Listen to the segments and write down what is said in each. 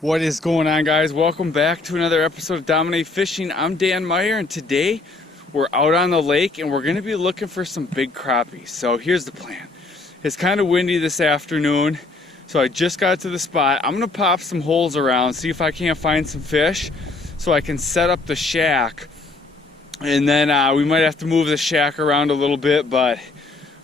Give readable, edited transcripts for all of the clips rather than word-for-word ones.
What is going on, guys? Welcome back to another episode of Dominate Fishing. I'm Dan Meyer, and today we're out on the lake and we're going to be looking for some big crappies. So here's the plan. It's kind of windy this afternoon, so I just got to the spot. I'm going to pop some holes around, see if I can't find some fish so I can set up the shack. And then we might have to move the shack around a little bit, but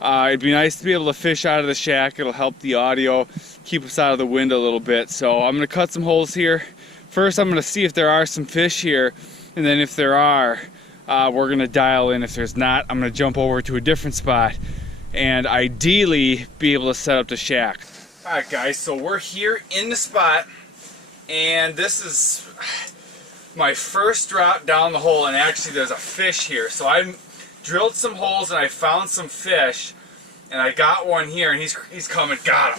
it'd be nice to be able to fish out of the shack. It'll help the audio, keep us out of the wind a little bit. So I'm gonna cut some holes here. First, I'm gonna see if there are some fish here, and then if there are, we're gonna dial in. If there's not, I'm gonna jump over to a different spot and ideally be able to set up the shack. All right, guys, so we're here in the spot, and this is my first drop down the hole, and actually there's a fish here. So I drilled some holes and I found some fish, and I got one here, and he's coming. Got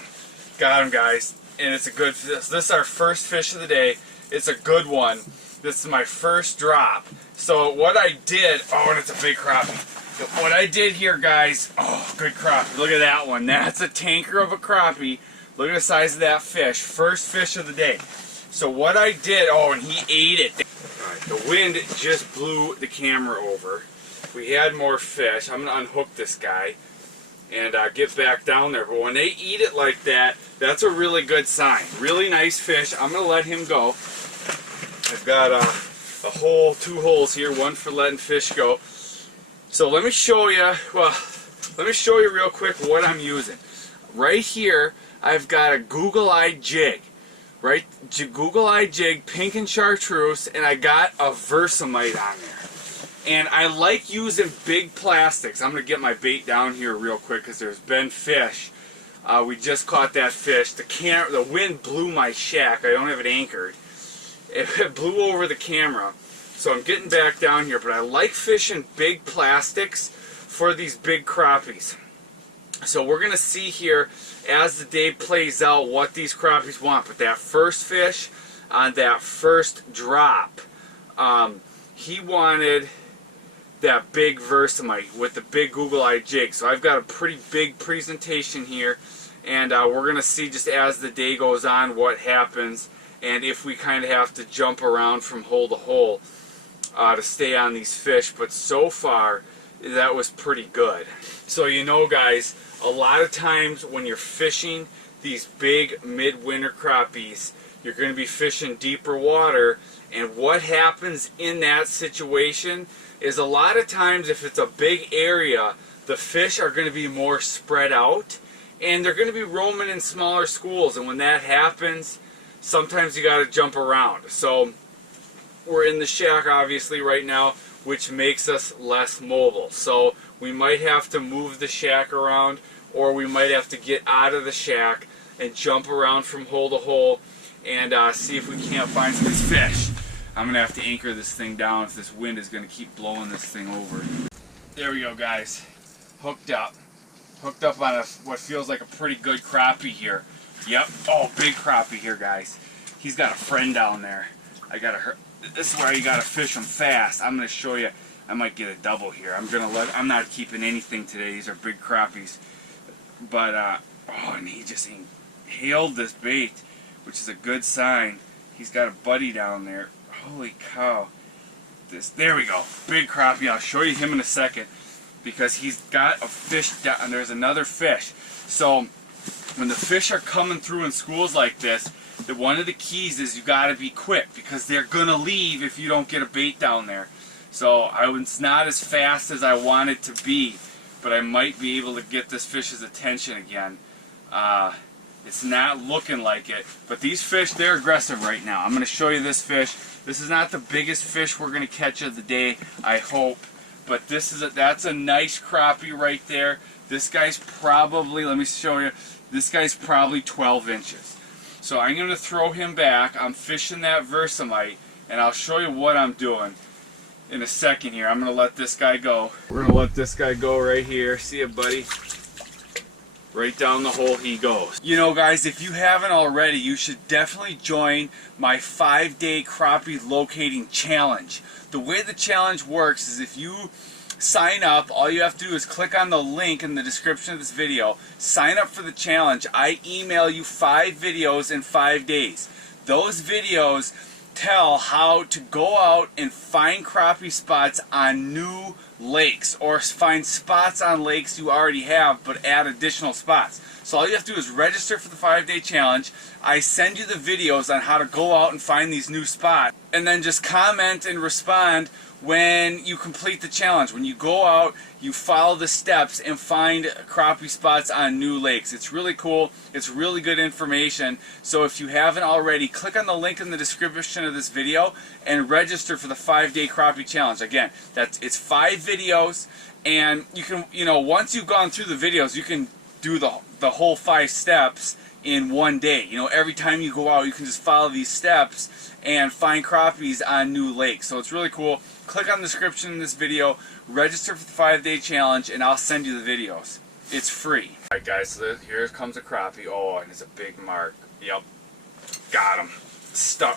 him, guys. And it's a good fish. This is our first fish of the day. It's a good one. This is my first drop. So what I did, and it's a big crappie. What I did here, guys, good crappie. Look at that one. That's a tanker of a crappie. Look at the size of that fish. First fish of the day. So what I did, and he ate it. All right, the wind just blew the camera over. We had more fish. I'm gonna unhook this guy and get back down there. But when they eat it like that, that's a really good sign. Really nice fish. I'm gonna let him go. I've got two holes here, one for letting fish go. So let me show you. Let me show you real quick what I'm using. Right here, I've got a Google Eye jig. Right, Google Eye jig, pink and chartreuse, and I got a Versamite on there. And I like using big plastics. I'm going to get my bait down here real quick because there's been fish. We just caught that fish. The wind blew my shack. I don't have it anchored. It blew over the camera. So I'm getting back down here. But I like fishing big plastics for these big crappies. So we're going to see here as the day plays out what these crappies want. But that first fish on that first drop, he wanted that big Versamite with the big Google Eye jig. So I've got a pretty big presentation here, and we're going to see just as the day goes on what happens, and if we kind of have to jump around from hole to hole to stay on these fish. But so far, that was pretty good. So guys, a lot of times when you're fishing these big midwinter crappies, you're going to be fishing deeper water, and what happens in that situation is a lot of times if it's a big area, the fish are going to be more spread out and they're going to be roaming in smaller schools, and when that happens, sometimes you got to jump around. So we're in the shack obviously right now, which makes us less mobile. So we might have to move the shack around, or we might have to get out of the shack and jump around from hole to hole and see if we can't find some fish. I'm going to have to anchor this thing down if this wind is going to keep blowing this thing over. There we go, guys. Hooked up. Hooked up on what feels like a pretty good crappie here. Yep. Big crappie here, guys. He's got a friend down there. This is where you got to fish them fast. I'm going to show you. I might get a double here. I'm not keeping anything today. These are big crappies. But, and he just inhaled this bait, which is a good sign. He's got a buddy down there. Holy cow. There we go. Big crappie. I'll show you him in a second because he's got a fish down, and there's another fish. So when the fish are coming through in schools like this, one of the keys is you got to be quick because they're going to leave if you don't get a bait down there. So it's not as fast as I want it to be, but I might be able to get this fish's attention again. It's not looking like it, but these fish, they're aggressive right now. I'm going to show you this fish. This is not the biggest fish we're going to catch of the day, I hope, but that's a nice crappie right there. This guy's probably, let me show you, this guy's probably 12 inches. So I'm going to throw him back. I'm fishing that Versamite, and I'll show you what I'm doing in a second here. I'm going to let this guy go. We're going to let this guy go right here. See ya, buddy. Right down the hole he goes. Guys, if you haven't already, you should definitely join my 5-day crappie locating challenge. The way the challenge works is if you sign up, all you have to do is click on the link in the description of this video, sign up for the challenge. I email you 5 videos in 5 days. Those videos tell how to go out and find crappie spots on new lakes, or find spots on lakes you already have but add additional spots. So all you have to do is register for the 5-day challenge. I send you the videos on how to go out and find these new spots, and then just comment and respond when you complete the challenge. When you go out, you follow the steps and find crappie spots on new lakes. It's really cool. It's really good information. So if you haven't already, click on the link in the description of this video and register for the 5-day crappie challenge. Again, it's 5 videos, and you can, once you've gone through the videos, you can do the whole 5 steps in one day. Every time you go out, you can just follow these steps and find crappies on new lakes. So it's really cool. Click on the description in this video, register for the 5-day challenge, and I'll send you the videos. It's free. Alright guys, so here comes a crappie. Oh, and it's a big mark. Yep. Got him.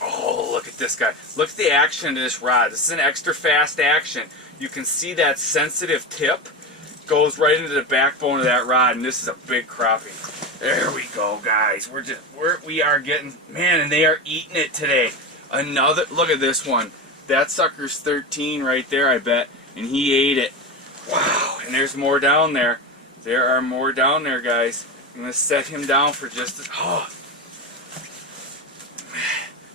Oh, look at this guy. Look at the action to this rod. This is an extra fast action. You can see that sensitive tip goes right into the backbone of that rod, and this is a big crappie. There we go, guys. We are getting, man, and they are eating it today. Another, look at this one. That sucker's 13 right there, I bet, and he ate it. Wow, and there's more down there. There are more down there, guys. I'm going to set him down for just a... Oh.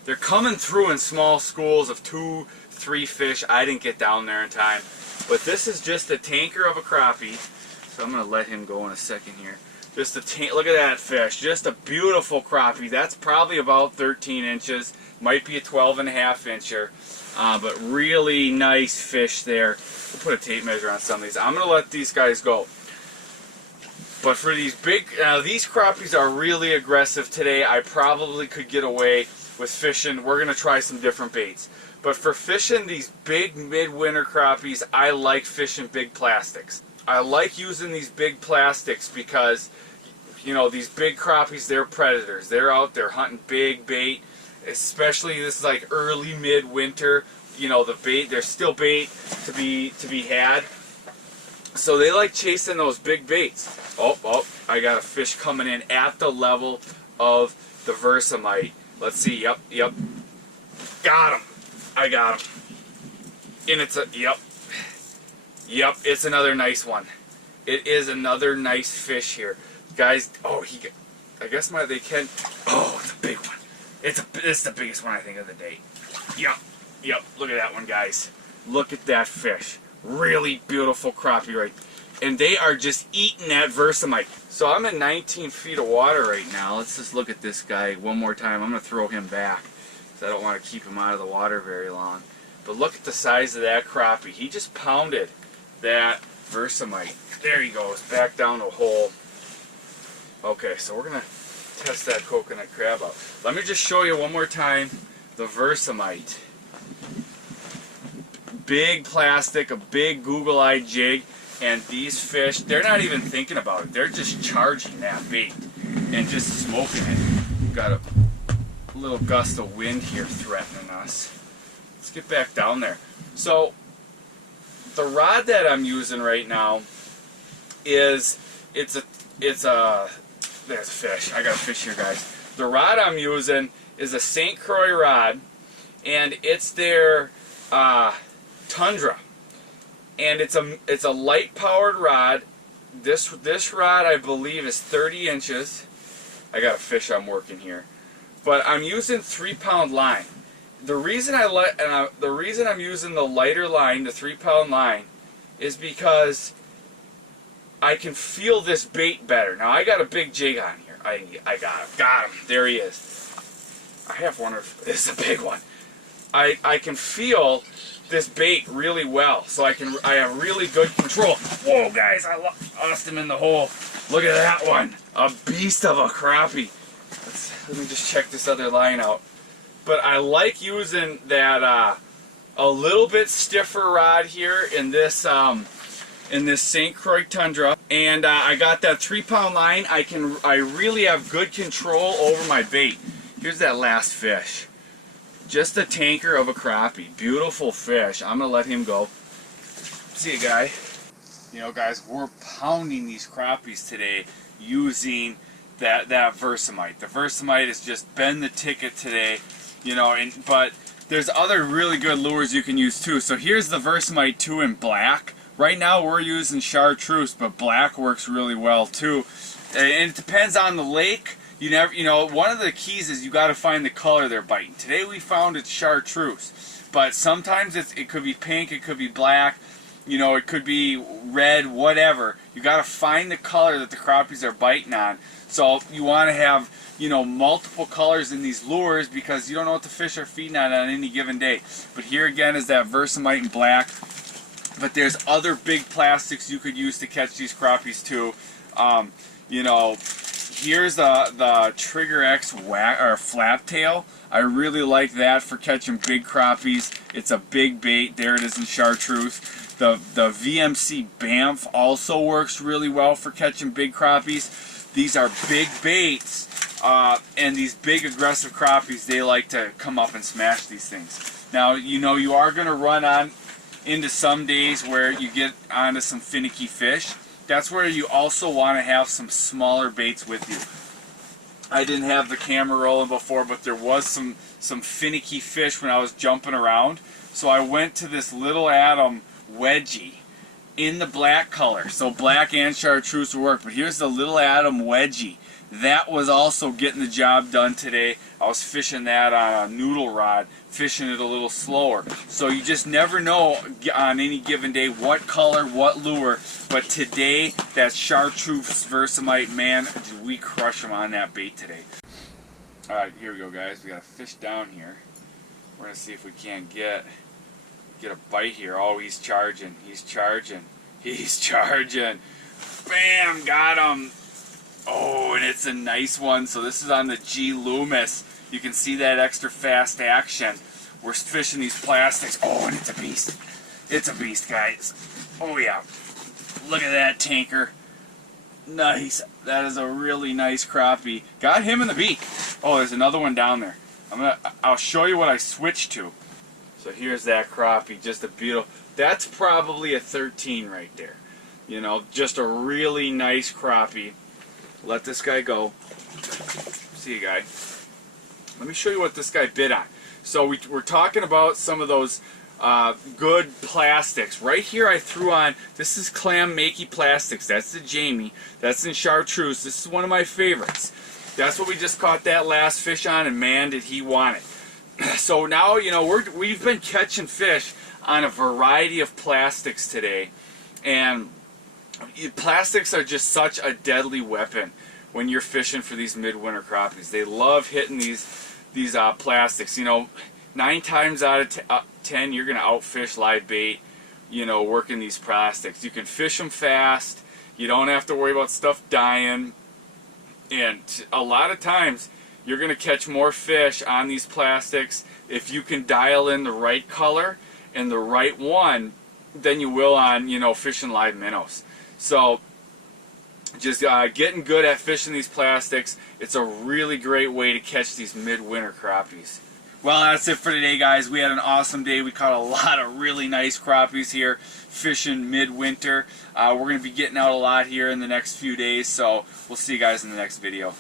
They're coming through in small schools of 2, 3 fish. I didn't get down there in time. But this is just a tanker of a crappie. So I'm going to let him go in a second here. Just a look at that fish. Just a beautiful crappie. That's probably about 13 inches. Might be a 12.5 incher. But really nice fish there. We'll put a tape measure on some of these. I'm going to let these guys go. But for these big, these crappies are really aggressive today. I probably could get away with fishing. We're going to try some different baits. But for fishing these big midwinter crappies, I like fishing big plastics. I like using these big plastics because, these big crappies, they're predators. They're out there hunting big bait. Especially this is like early midwinter. The bait, there's still bait to be had. So they like chasing those big baits. Oh, I got a fish coming in at the level of the Versamite. Let's see, yep. Got him. I got him. And it's yep, it's another nice one. It is another nice fish here. Guys, I guess they can, it's a big one. It's the biggest one I think of the day. Yep, look at that one, guys. Look at that fish. Really beautiful crappie right. And they are just eating that Versamite. So I'm in 19 feet of water right now. Let's just look at this guy one more time. I'm going to throw him back because I don't want to keep him out of the water very long. But look at the size of that crappie. He just pounded that Versamite. There he goes, back down the hole. Okay, so we're going to test that coconut crab out. Let me just show you one more time the Versamite. Big plastic, a big Google-Eye jig, and these fish, they're not even thinking about it. They're just charging that bait and just smoking it. Got a little gust of wind here threatening us. Let's get back down there. So the rod that I'm using right now is there's a fish. I got a fish here, guys. The rod I'm using is a St. Croix rod, and it's their Tundra, and it's a light powered rod. This rod I believe is 30 inches. I got a fish I'm working here, but I'm using 3-pound line. The reason I'm using the lighter line, the 3-pound line, is because I can feel this bait better. Now I got a big jig on here. I got him. There he is. I have one of this is a big one. I can feel this bait really well, so I have really good control. Whoa, guys! I lost him in the hole. Look at that one, a beast of a crappie. Let me just check this other line out. But I like using that a little bit stiffer rod here in this St. Croix Tundra, and I got that 3-pound line. I really have good control over my bait. Here's that last fish. Just a tanker of a crappie. Beautiful fish. I'm going to let him go. See you, guy. Guys, we're pounding these crappies today using that Versamite. The Versamite has just been the ticket today, you know. But there's other really good lures you can use too. So here's the Versamite 2 in black. Right now we're using chartreuse, but black works really well too. And it depends on the lake. You know, one of the keys is you got to find the color they're biting. Today we found it's chartreuse, but sometimes it could be pink, it could be black, you know, it could be red, whatever. You got to find the color that the crappies are biting on. So you want to have, you know, multiple colors in these lures because you don't know what the fish are feeding on any given day. But here again is that Versamite in black. But there's other big plastics you could use to catch these crappies too. You know, here's the Trigger X flap tail. I really like that for catching big crappies. It's a big bait. There it is in chartreuse. The VMC Banff also works really well for catching big crappies. These are big baits, and these big aggressive crappies, they like to come up and smash these things. Now, you know, you are going to run into some days where you get onto some finicky fish. That's where you also want to have some smaller baits with you. I didn't have the camera rolling before, but there was some finicky fish when I was jumping around. So I went to this Little Adam wedgie in the black color. So black and chartreuse will work, but here's the Little Adam wedgie. That was also getting the job done today. I was fishing that on a noodle rod, fishing it a little slower. So you just never know on any given day what color, what lure. But today, that chartreuse Versamite, man, did we crush them on that bait today. Alright, here we go, guys. We got a fish down here. We're going to see if we can't get a bite here. Oh, he's charging. He's charging. He's charging. Bam! Got him. Oh, and it's a nice one. So this is on the G Loomis. You can see that extra fast action. We're fishing these plastics. Oh, and it's a beast. It's a beast, guys. Oh, yeah. Look at that tanker. Nice. That is a really nice crappie. Got him in the beak. Oh, there's another one down there. I'll show you what I switched to. So here's that crappie. Just a beautiful. That's probably a 13 right there. You know, just a really nice crappie. Let this guy go. See you, guy. Let me show you what this guy bit on. So we're talking about some of those good plastics. Right here I threw on, this is Clam Makey Plastics. That's the Jamie. That's in chartreuse. This is one of my favorites. That's what we just caught that last fish on, and man, did he want it. So now, you know, we've been catching fish on a variety of plastics today. And plastics are just such a deadly weapon when you're fishing for these midwinter crappies. They love hitting these plastics. You know, 9 times out of 10 you're going to outfish live bait, you know, working these plastics. You can fish them fast. You don't have to worry about stuff dying. And a lot of times you're going to catch more fish on these plastics if you can dial in the right color and the right one than you will on, you know, fishing live minnows. So just getting good at fishing these plastics, it's a really great way to catch these midwinter crappies. Well, that's it for today, guys. We had an awesome day. We caught a lot of really nice crappies here fishing midwinter. We're going to be getting out a lot here in the next few days, so we'll see you guys in the next video.